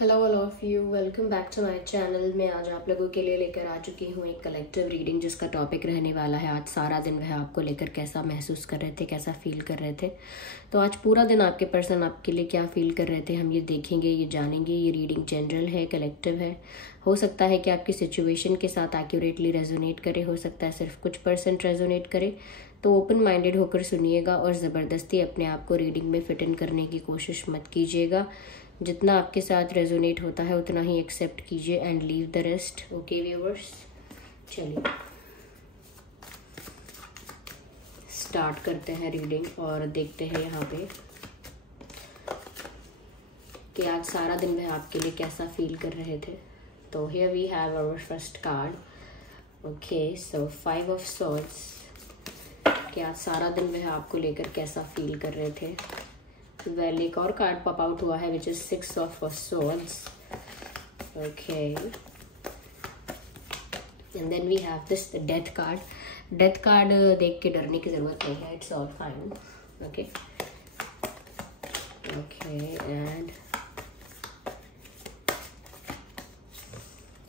Hello all of you, welcome back to my channel. मैं आज आप लोगों के लिए लेकर आ चुकी हूँ एक कलेक्टिव रीडिंग, जिसका टॉपिक रहने वाला है आज सारा दिन वह आपको लेकर कैसा महसूस कर रहे थे, कैसा फील कर रहे थे। तो आज पूरा दिन आपके पर्सन आपके लिए क्या फील कर रहे थे हम ये देखेंगे, ये जानेंगे। ये रीडिंग जनरल है, कलेक्टिव है। हो सकता है कि आपकी सिचुएशन के साथ एक्यूरेटली रेजोनेट करे, हो सकता है सिर्फ कुछ % रेजोनेट करे। तो ओपन माइंडेड होकर सुनिएगा और ज़बरदस्ती अपने आप को रीडिंग में फिट इन करने की कोशिश मत कीजिएगा। जितना आपके साथ रेजोनेट होता है उतना ही एक्सेप्ट कीजिए and leave the rest. Okay viewers, चलिए स्टार्ट करते हैं रीडिंग और देखते हैं यहाँ पे कि आज सारा दिन वह आपके लिए कैसा फील कर रहे थे। तो here we have our first card. Okay, so 5 of swords, कि आज सारा दिन वह आपको लेकर कैसा फील कर रहे थे। वेल, एक और कार्ड पॉप आउट हुआ है which is 6 of swords. Okay, and then we have this death card. Death card देख के डरने की जरूरत नहीं है, it's all fine. Okay okay, and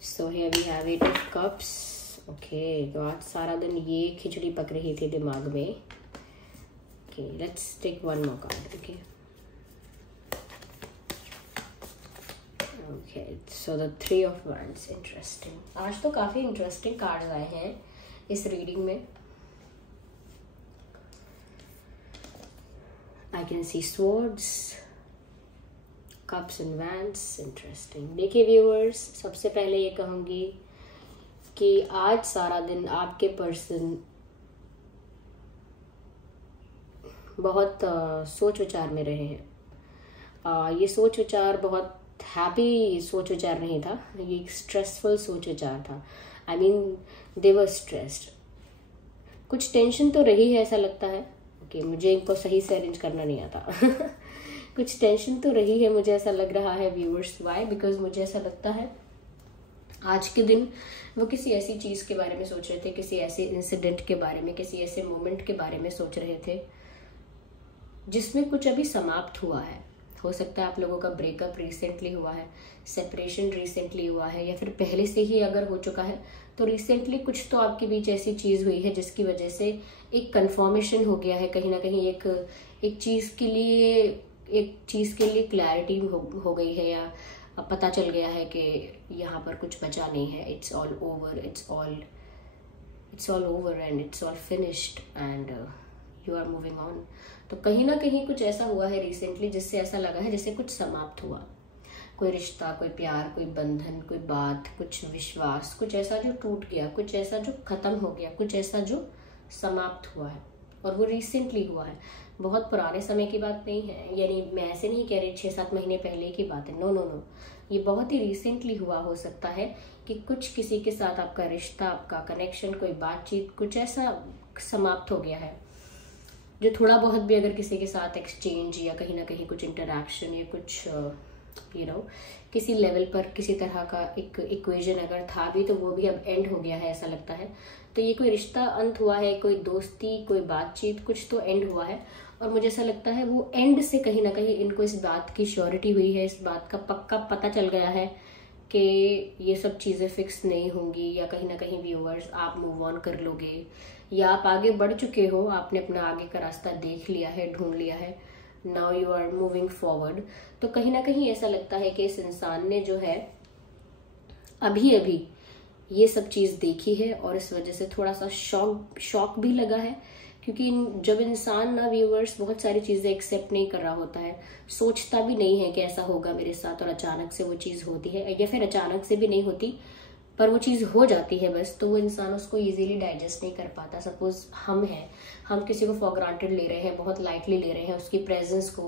so here we have 8 of cups. Okay, तो आज सारा दिन ये खिचड़ी पक रही थी दिमाग में। Okay, let's take one more card. Okay okay, so the 3 of wands, interesting. आज तो काफी इंटरेस्टिंग कार्ड्स आए हैं इस रीडिंग में। I can see swords, cups and wands, interesting. देखिए व्यूअर्स, सबसे पहले ये कहूंगी कि आज सारा दिन आपके पर्सन बहुत सोच विचार में रहे हैं। ये सोच विचार बहुत हैप्पी सोच विचार नहीं था, ये एक स्ट्रेसफुल सोच विचार था। I mean they were stressed, कुछ टेंशन तो रही है ऐसा लगता है। ओके, मुझे इनको सही से अरेंज करना नहीं आता कुछ टेंशन तो रही है, मुझे ऐसा लग रहा है व्यूअर्स। वाई? बिकॉज मुझे ऐसा लगता है आज के दिन वो किसी ऐसी चीज के बारे में सोच रहे थे, किसी ऐसे इंसिडेंट के बारे में, किसी ऐसे मोमेंट के बारे में सोच रहे थे जिसमें कुछ अभी समाप्त हुआ है। हो सकता है आप लोगों का ब्रेकअप रिसेंटली हुआ है, सेपरेशन रिसेंटली हुआ है, या फिर पहले से ही अगर हो चुका है तो रिसेंटली कुछ तो आपके बीच ऐसी चीज हुई है जिसकी वजह से एक कंफर्मेशन हो गया है, कहीं ना कहीं एक चीज के लिए क्लैरिटी हो गई है, या पता चल गया है कि यहाँ पर कुछ बचा नहीं है। It's all over, it's all over and it's all finished and you are moving on. तो कहीं ना कहीं कुछ ऐसा हुआ है रिसेंटली जिससे ऐसा लगा है जैसे कुछ समाप्त हुआ, कोई रिश्ता, कोई प्यार, कोई बंधन, कोई बात, कुछ विश्वास, कुछ ऐसा जो टूट गया, कुछ ऐसा जो खत्म हो गया, कुछ ऐसा जो समाप्त हुआ है, और वो रिसेंटली हुआ है। बहुत पुराने समय की बात नहीं है, यानी मैं ऐसे नहीं कह रही 6-7 महीने पहले की बात है। नो नो नो, ये बहुत ही रिसेंटली हुआ। हो सकता है कि कुछ किसी के साथ आपका रिश्ता, आपका कनेक्शन, कोई बातचीत, कुछ ऐसा समाप्त हो गया है जो थोड़ा बहुत भी अगर किसी के साथ एक्सचेंज या कहीं ना कहीं कुछ इंटरैक्शन या कुछ किसी लेवल पर किसी तरह का एक इक्वेशन अगर था भी, तो वो भी अब एंड हो गया है ऐसा लगता है। तो ये कोई रिश्ता अंत हुआ है, कोई दोस्ती, कोई बातचीत, कुछ तो एंड हुआ है। और मुझे ऐसा लगता है वो एंड से कहीं ना कहीं इनको इस बात की श्योरिटी हुई है, इस बात का पक्का पता चल गया है कि ये सब चीजें फिक्स नहीं होंगी, या कहीं ना कहीं व्यूअर्स आप मूव ऑन कर लोगे, या आप आगे बढ़ चुके हो, आपने अपना आगे का रास्ता देख लिया है, ढूंढ लिया है। Now you are moving forward. तो कहीं ना कहीं ऐसा लगता है कि इस इंसान ने जो है अभी अभी ये सब चीज देखी है, और इस वजह से थोड़ा सा शॉक भी लगा है। क्योंकि जब इंसान ना व्यूअर्स बहुत सारी चीजें एक्सेप्ट नहीं कर रहा होता है, सोचता भी नहीं है कि ऐसा होगा मेरे साथ, और अचानक से वो चीज होती है, या फिर अचानक से भी नहीं होती पर वो चीज हो जाती है बस, तो वो इंसान उसको इजीली डाइजेस्ट नहीं कर पाता। सपोज हम किसी को फॉर ग्रांटेड ले रहे हैं, बहुत लाइटली ले रहे हैं उसकी प्रेजेंस को,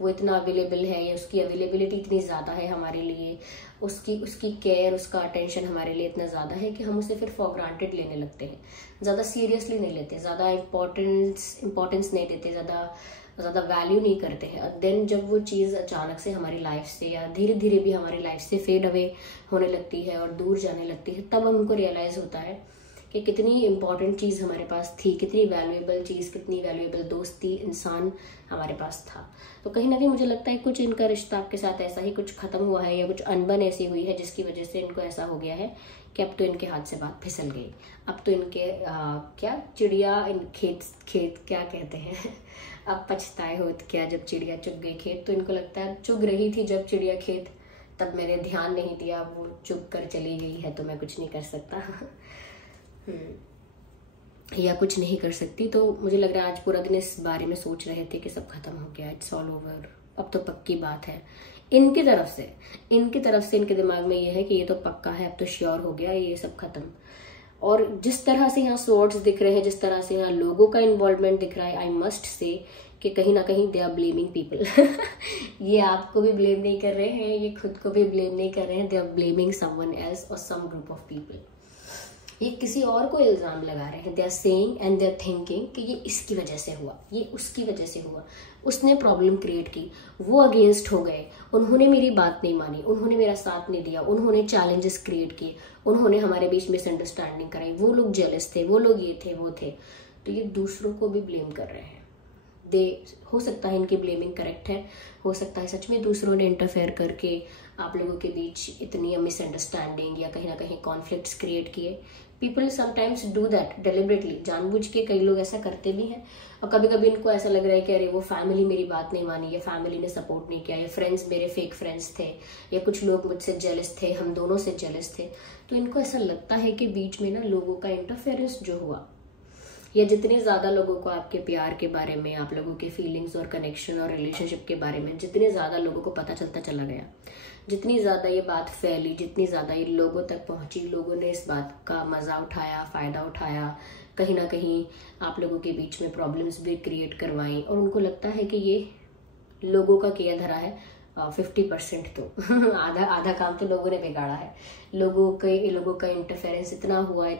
वो इतना अवेलेबल है, या उसकी अवेलेबिलिटी इतनी ज्यादा है हमारे लिए, उसकी केयर, उसका अटेंशन हमारे लिए इतना ज्यादा है कि हम उसे फिर फॉर ग्रांटेड लेने लगते हैं, ज्यादा सीरियसली नहीं लेते, ज्यादा इम्पोर्टेंस नहीं देते, ज्यादा ज़्यादा वैल्यू नहीं करते हैं। और देन जब वो चीज़ अचानक से हमारी लाइफ से या धीरे धीरे भी हमारी लाइफ से फेड अवे होने लगती है और दूर जाने लगती है, तब हमको रियलाइज़ होता है कि कितनी इंपॉर्टेंट चीज़ हमारे पास थी, कितनी वैल्यूएबल चीज़, कितनी वैल्यूएबल दोस्ती इंसान हमारे पास था। तो कहीं ना कहीं मुझे लगता है कुछ इनका रिश्ता आपके साथ ऐसा ही कुछ ख़त्म हुआ है, या कुछ अनबन ऐसी हुई है जिसकी वजह से इनको ऐसा हो गया है कि अब तो इनके हाथ से बात फिसल गई। अब तो इनके क्या चिड़िया इन खेत क्या कहते हैं अब पछताए होत क्या जब चिड़िया चुग गई खेत। तो इनको लगता है चुग रही थी जब चिड़िया खेत, तब मैंने ध्यान नहीं दिया, वो चुग कर चली गई है तो मैं कुछ नहीं कर सकता या कुछ नहीं कर सकती। तो मुझे लग रहा है आज पूरा दिन इस बारे में सोच रहे थे कि सब खत्म हो गया, इट्स ऑल ओवर, अब तो पक्की बात है। इनकी तरफ से इनके दिमाग में ये है कि ये तो पक्का है, अब तो श्योर हो गया, ये सब खत्म। और जिस तरह से यहाँ स्वॉर्ड्स दिख रहे हैं, जिस तरह से यहाँ लोगों का इन्वॉल्वमेंट दिख रहा है, आई मस्ट से कि कहीं ना कहीं दे आर ब्लेमिंग पीपल ये आपको भी ब्लेम नहीं कर रहे हैं, ये खुद को भी ब्लेम नहीं कर रहे हैं, they are blaming someone else और सम ग्रुप ऑफ पीपल। ये किसी और को इल्जाम लगा रहे हैं। They are saying and they are thinking कि ये इसकी वजह से हुआ, ये उसकी वजह से हुआ, उसने प्रॉब्लम क्रिएट की, वो अगेंस्ट हो गए, उन्होंने मेरी बात नहीं मानी, उन्होंने मेरा साथ नहीं दिया, उन्होंने चैलेंजेस क्रिएट किए, उन्होंने हमारे बीच मिसअंडरस्टैंडिंग कराई, वो लोग जेलस थे, वो लोग ये थे, वो थे। तो ये दूसरों को भी ब्लेम कर रहे हैं। हो सकता है इनकी ब्लेमिंग करेक्ट है, हो सकता है सच में दूसरों ने इंटरफेयर करके आप लोगों के बीच इतनी मिसअंडरस्टैंडिंग या कहीं ना कहीं कॉन्फ्लिक्ट्स क्रिएट किए। People sometimes do that deliberately, जानबूझ के कई लोग ऐसा करते भी हैं। और कभी कभी इनको ऐसा लग रहा है कि अरे वो फैमिली मेरी बात नहीं मानी, या फैमिली ने सपोर्ट नहीं किया, या फ्रेंड्स मेरे फेक फ्रेंड्स थे, या कुछ लोग मुझसे जेलस थे, हम दोनों से जेलस थे। तो इनको ऐसा लगता है कि बीच में ना लोगों का इंटरफेरेंस जो हुआ, या जितने ज़्यादा लोगों को आपके प्यार के बारे में, आप लोगों के फीलिंग्स और कनेक्शन और रिलेशनशिप के बारे में जितने ज़्यादा लोगों को पता चलता चला गया, जितनी ज़्यादा ये बात फैली, जितनी ज़्यादा ये लोगों तक पहुंची, लोगों ने इस बात का मज़ा उठाया, फ़ायदा उठाया, कहीं ना कहीं आप लोगों के बीच में प्रॉब्लम्स भी क्रिएट करवाई, और उनको लगता है कि ये लोगों का किया धरा है 50%। तो आधा काम तो लोगों ने बिगाड़ा है। लोगों का इंटरफेरेंस इतना हुआ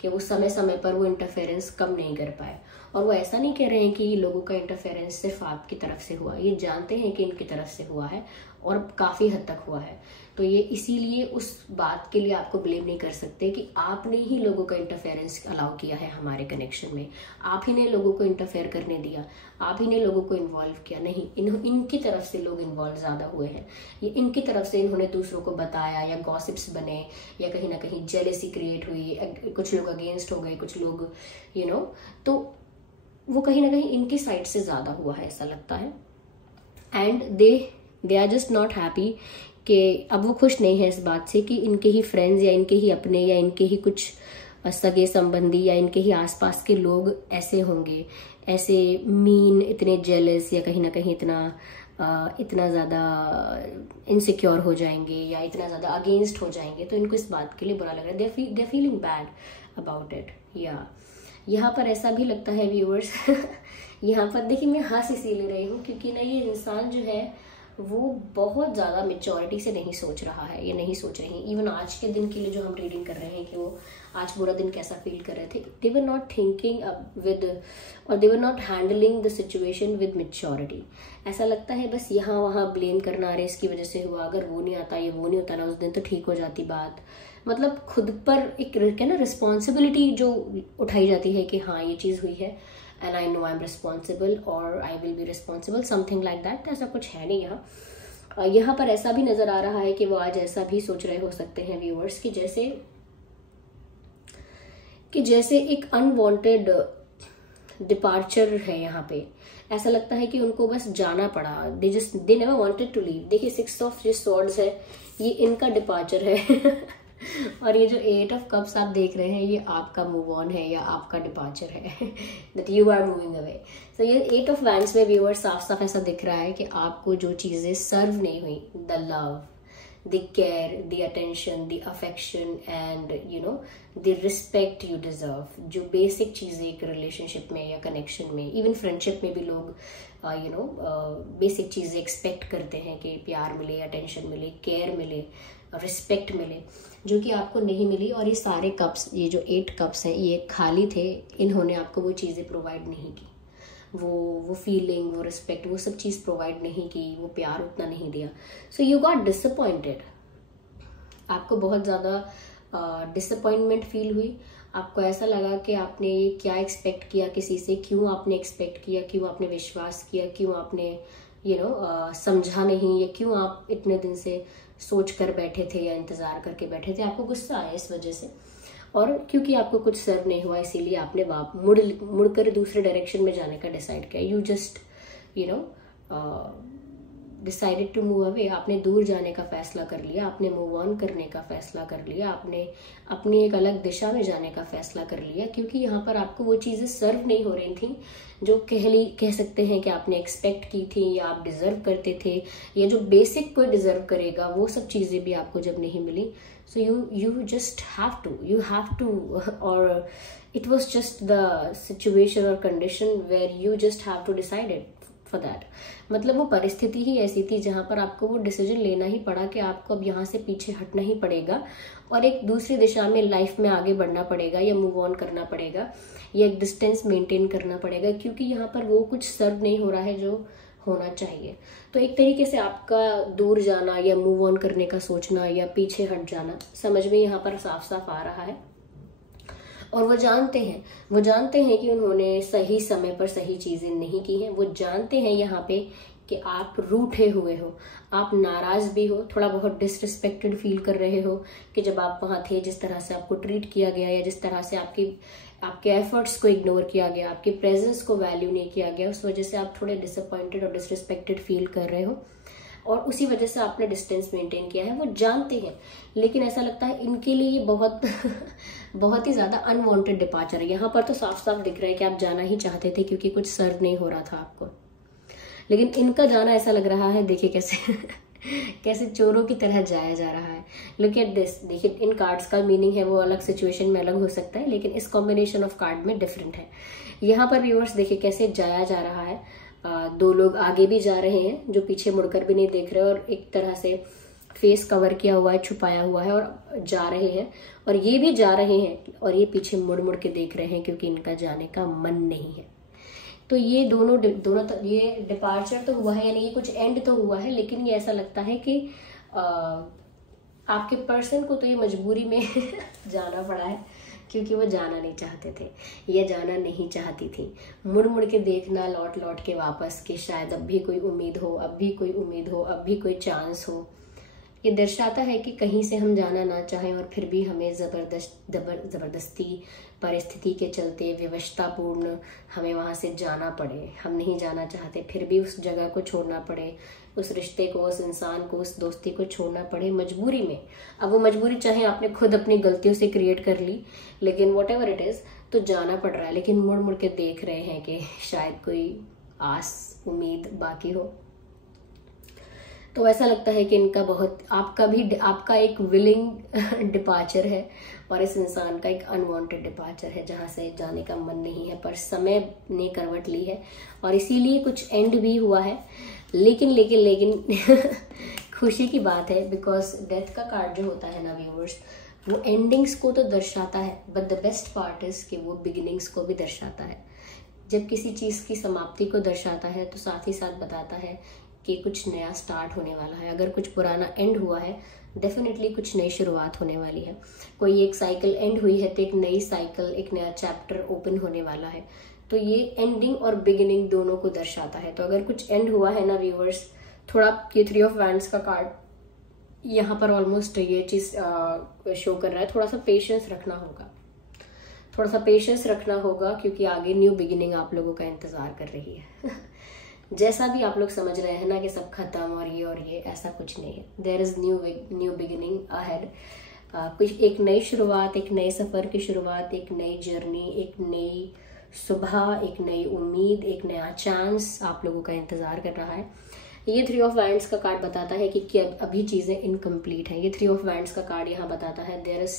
कि वो समय समय पर वो इंटरफेरेंस कम नहीं कर पाए। और वो ऐसा नहीं कह रहे हैं कि लोगों का इंटरफेरेंस सिर्फ आपकी तरफ से हुआ, ये जानते हैं कि इनकी तरफ से हुआ है और काफ़ी हद तक हुआ है। तो ये इसीलिए उस बात के लिए आपको ब्लेम नहीं कर सकते कि आपने ही लोगों का इंटरफेरेंस अलाउ किया है हमारे कनेक्शन में, आप ही ने लोगों को इंटरफेयर करने दिया, आप ही ने लोगों को इन्वॉल्व किया। नहीं, इनकी तरफ से लोग इन्वॉल्व ज़्यादा हुए हैं। ये इनकी तरफ से इन्होंने दूसरों को बताया, या गॉसिप्स बने, या कहीं ना कहीं जेलसी क्रिएट हुई, कुछ लोग अगेंस्ट हो गए, कुछ लोग तो वो कहीं ना कहीं इनकी साइड से ज़्यादा हुआ है, ऐसा लगता है। And they are just not happy कि अब वो खुश नहीं है इस बात से कि इनके ही फ्रेंड्स या इनके ही अपने या इनके ही कुछ सगे संबंधी या इनके ही आसपास के लोग ऐसे होंगे, ऐसे मीन, इतने जेलस, या कहीं ना कहीं इतना ज़्यादा इनसिक्योर हो जाएंगे या इतना ज़्यादा अगेंस्ट हो जाएंगे। तो इनको इस बात के लिए बुरा लग रहा है, दे फीलिंग बैड अबाउट इट। या यहाँ पर ऐसा भी लगता है व्यूअर्स यहाँ पर देखिए, मैं हंस इसीलिए रही हूँ क्योंकि ना ये इंसान जो है वो बहुत ज़्यादा मेच्योरिटी से नहीं सोच रहा है, ये नहीं सोच रही। इवन आज के दिन के लिए जो हम रीडिंग कर रहे हैं कि वो आज पूरा दिन कैसा फील कर रहे थे, दे वर नॉट थिंकिंग और they were not handling the situation with maturity. ऐसा लगता है बस यहाँ वहाँ ब्लेम करना, अरे इसकी वजह से हुआ, अगर वो नहीं आता, ये वो नहीं होता ना उस दिन तो ठीक हो जाती बात। मतलब खुद पर एक क्या ना रिस्पॉन्सिबिलिटी जो उठाई जाती है कि हाँ ये चीज़ हुई है and I know I'm responsible or I will be responsible, something like that। ऐसा कुछ है नहीं यहाँ। यहाँ पर ऐसा भी नजर आ रहा है कि वो आज ऐसा भी सोच रहे हो सकते हैं व्यूअर्स कि जैसे एक अनवांटेड डिपार्चर है यहाँ पे। ऐसा लगता है कि उनको बस जाना पड़ा, they never wanted to leave. देखिए 6 ऑफ स्वॉर्ड्स है, ये इनका डिपार्चर है और ये जो 8 ऑफ कप्स आप देख रहे हैं, ये आपका मूव ऑन है या आपका डिपार्चर है, that you are moving away. So ये 8 ऑफ वैंड्स में व्यूअर साफ साफ ऐसा दिख रहा है कि आपको जो चीजें सर्व नहीं हुई, the love, the care, the attention, the affection and the respect you deserve, जो बेसिक चीजें एक रिलेशनशिप में या कनेक्शन में, इवन फ्रेंडशिप में भी लोग बेसिक चीजें एक्सपेक्ट करते हैं कि प्यार मिले, अटेंशन मिले, केयर मिले, रिस्पेक्ट मिले, जो कि आपको नहीं मिली। और ये सारे कप्स, ये जो 8 कप्स हैं, ये खाली थे, इन्होंने आपको वो चीज़ें प्रोवाइड नहीं की। वो फीलिंग, वो रिस्पेक्ट, वो सब चीज़ प्रोवाइड नहीं की, वो प्यार उतना नहीं दिया। सो यू गॉट डिसअपॉइंटेड, आपको बहुत ज़्यादा डिसअपॉइंटमेंट फील हुई। आपको ऐसा लगा कि आपने ये क्या एक्सपेक्ट किया किसी से, क्यों आपने एक्सपेक्ट किया, क्यों आपने विश्वास किया, क्यों आपने समझा नहीं, या क्यों आप इतने दिन से सोच कर बैठे थे या इंतज़ार करके बैठे थे। आपको गुस्सा आया इस वजह से, और क्योंकि आपको कुछ सर्व नहीं हुआ इसीलिए आपने मुड़कर दूसरे डायरेक्शन में जाने का डिसाइड किया। You just decided to move away, आपने दूर जाने का फैसला कर लिया, आपने मूव ऑन करने का फैसला कर लिया, आपने अपनी एक अलग दिशा में जाने का फैसला कर लिया, क्योंकि यहाँ पर आपको वो चीज़ें सर्व नहीं हो रही थी जो कह सकते हैं कि आपने एक्सपेक्ट की थी या आप डिजर्व करते थे, या जो बेसिक कोई डिजर्व करेगा वो सब चीज़ें भी आपको जब नहीं मिली। So you just have to और it was just the situation और condition where you just have to decided for that. मतलब वो परिस्थिति ही ऐसी थी जहां पर आपको वो डिसीजन लेना ही पड़ा कि आपको अब यहाँ से पीछे हटना ही पड़ेगा और एक दूसरी दिशा में लाइफ में आगे बढ़ना पड़ेगा, या मूव ऑन करना पड़ेगा, या एक डिस्टेंस मेंटेन करना पड़ेगा, क्योंकि यहाँ पर वो कुछ सर्व नहीं हो रहा है जो होना चाहिए। तो एक तरीके से आपका दूर जाना या मूव ऑन करने का सोचना या पीछे हट जाना समझ में यहाँ पर साफ साफ आ रहा है। और वो जानते हैं कि उन्होंने सही समय पर सही चीजें नहीं की हैं। वो जानते हैं यहाँ पे कि आप रूठे हुए हो, आप नाराज भी हो, थोड़ा बहुत डिसरिस्पेक्टेड फील कर रहे हो कि जब आप वहां थे जिस तरह से आपको ट्रीट किया गया, या जिस तरह से आपके एफर्ट्स को इग्नोर किया गया, आपके प्रेजेंस को वैल्यू नहीं किया गया, उस वजह से आप थोड़े डिसअपॉइंटेड और डिसरिस्पेक्टेड फील कर रहे हो, और उसी वजह से आपने डिस्टेंस मेंटेन किया है। वो जानते हैं, लेकिन ऐसा लगता है इनके लिए ये बहुत बहुत ही ज्यादा अनवांटेड डिपार्चर है। यहाँ पर तो साफ साफ दिख रहा है कि आप जाना ही चाहते थे क्योंकि कुछ सर्व नहीं हो रहा था आपको, लेकिन इनका जाना ऐसा लग रहा है, देखिए कैसे कैसे चोरों की तरह जाया जा रहा है। लुक एट दिस, देखिए इन कार्ड्स का मीनिंग है वो अलग सिचुएशन में अलग हो सकता है, लेकिन इस कॉम्बिनेशन ऑफ कार्ड में डिफरेंट है। यहाँ पर व्यूअर्स देखिए कैसे जाया जा रहा है। दो लोग आगे भी जा रहे हैं जो पीछे मुड़कर भी नहीं देख रहे, और एक तरह से फेस कवर किया हुआ है, छुपाया हुआ है, और जा रहे हैं, और ये भी जा रहे हैं और ये पीछे मुड़ मुड़ के देख रहे हैं क्योंकि इनका जाने का मन नहीं है। तो ये दोनों ये डिपार्चर तो हुआ है, यानी ये कुछ एंड तो हुआ है, लेकिन ये ऐसा लगता है कि आपके पर्सन को तो ये मजबूरी में जाना पड़ा है क्योंकि वो जाना नहीं चाहते थे या जाना नहीं चाहती थी। मुड़ मुड़ के देखना, लौट लौट के वापस, कि शायद अब भी कोई उम्मीद हो, अब भी कोई उम्मीद हो, अब भी कोई चांस हो। ये दर्शाता है कि कहीं से हम जाना ना चाहें और फिर भी हमें जबरदस्ती परिस्थिति के चलते विवशतापूर्ण हमें वहां से जाना पड़े। हम नहीं जाना चाहते फिर भी उस जगह को छोड़ना पड़े, उस रिश्ते को, उस इंसान को, उस दोस्ती को छोड़ना पड़े मजबूरी में। अब वो मजबूरी चाहे आपने खुद अपनी गलतियों से क्रिएट कर ली, लेकिन वॉट एवर इट इज, तो जाना पड़ रहा है। लेकिन मुड़ मुड़ के देख रहे हैं कि शायद कोई आस उम्मीद बाकी हो। तो ऐसा लगता है कि इनका बहुत आपका एक विलिंग डिपार्चर है और इस इंसान का एक अनवांटेड डिपार्चर है जहां से जाने का मन नहीं है, पर समय ने करवट ली है और इसीलिए कुछ एंड भी हुआ है। लेकिन खुशी की बात है, बिकॉज डेथ का कार्ड जो होता है ना व्यूअर्स, वो एंडिंग्स को तो दर्शाता है, but the best part is कि वो बिगिनिंग्स को भी दर्शाता है। जब किसी चीज की समाप्ति को दर्शाता है तो साथ ही साथ बताता है कि कुछ नया स्टार्ट होने वाला है। अगर कुछ पुराना एंड हुआ है, डेफिनेटली कुछ नई शुरुआत होने वाली है। कोई एक साइकिल एंड हुई है तो एक नई साइकिल, एक नया चैप्टर ओपन होने वाला है। तो ये एंडिंग और बिगिनिंग दोनों को दर्शाता है। तो अगर कुछ एंड हुआ है ना व्यूअर्स, थोड़ा ये 3 ऑफ वैंड्स का कार्ड यहाँ पर ऑलमोस्ट ये चीज शो कर रहा है। थोड़ा सा पेशेंस रखना होगा, क्योंकि आगे न्यू बिगिनिंग आप लोगों का इंतजार कर रही है। जैसा भी आप लोग समझ रहे हैं ना कि सब खत्म और ये, ऐसा कुछ नहीं है। There is new beginning ahead. कुछ एक नई शुरुआत, एक नए सफर की शुरुआत, एक नई जर्नी, एक नई सुबह, एक नई उम्मीद, एक नया चांस आप लोगों का इंतजार कर रहा है। ये 3 ऑफ वैंड्स का कार्ड बताता है कि अभी चीजें इनकम्प्लीट है। ये 3 ऑफ वैंड्स का कार्ड यहाँ बताता है there is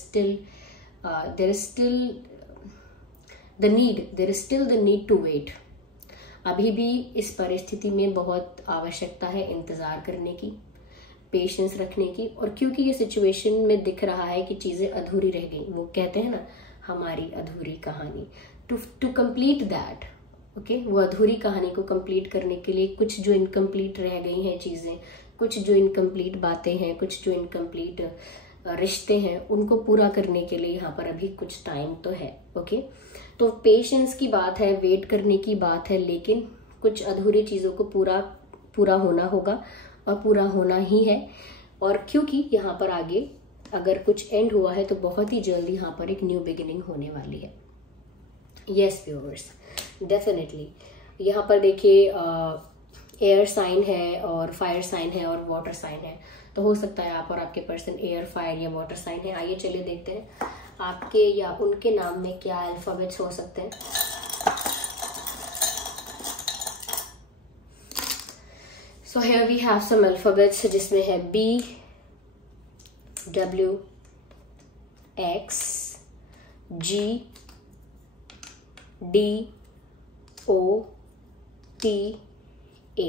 still the need to wait. अभी भी इस परिस्थिति में बहुत आवश्यकता है इंतजार करने की, पेशेंस रखने की। और क्योंकि ये सिचुएशन में दिख रहा है कि चीजें अधूरी रह गई, वो कहते हैं ना हमारी अधूरी कहानी, टू कंप्लीट दैट ओके, वो अधूरी कहानी को कंप्लीट करने के लिए कुछ जो इनकम्प्लीट रह गई हैं चीज़ें, कुछ जो इनकम्प्लीट बातें हैं, कुछ जो इनकम्प्लीट रिश्ते हैं, उनको पूरा करने के लिए यहाँ पर अभी कुछ टाइम तो है। ओके, तो पेशेंस की बात है, वेट करने की बात है, लेकिन कुछ अधूरी चीज़ों को पूरा होना होगा और पूरा होना ही है। और क्योंकि यहाँ पर आगे अगर कुछ एंड हुआ है तो बहुत ही जल्द यहाँ पर एक न्यू बिगिनिंग होने वाली है। यस व्यूअर्स, डेफिनेटली यहाँ पर देखिए एयर साइन है और फायर साइन है और वाटर साइन है, तो हो सकता है आप और आपके पर्सन एयर, फायर या वाटर साइन है। आइए चलिए देखते हैं आपके या उनके नाम में क्या अल्फाबेट्स हो सकते हैं। So here we have some alphabets जिसमें है B, W, X, G, D, O, T, A।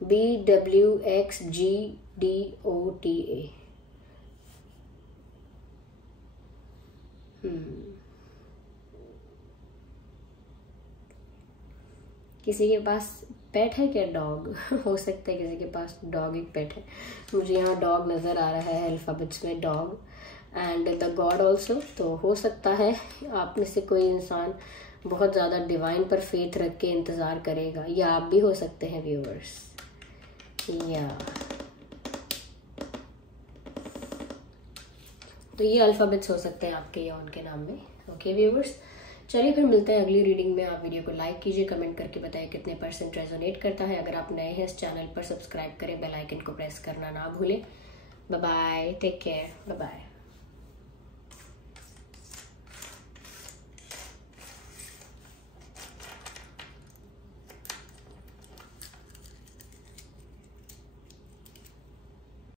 B, W, X, G, D, O, T, A। किसी के पास पेट है क्या? डॉग हो सकता है किसी के पास डॉग एक पेट है। मुझे यहाँ डॉग नज़र आ रहा है अल्फाबेट्स में, dog and the God also. तो हो सकता है आप में से कोई इंसान बहुत ज़्यादा डिवाइन पर फेथ रख के इंतज़ार करेगा, या आप भी हो सकते हैं व्यूअर्स। या तो ये अल्फाबेट्स हो सकते हैं आपके या उनके नाम में। ओके व्यूअर्स, चलिए फिर मिलते हैं अगली रीडिंग में। आप वीडियो को लाइक कीजिए, कमेंट करके बताइए कितने % रेजोनेट करता है। अगर आप नए हैं इस चैनल पर, सब्सक्राइब करें, बेल आइकन को प्रेस करना ना भूलें। Bye bye, take care, bye bye.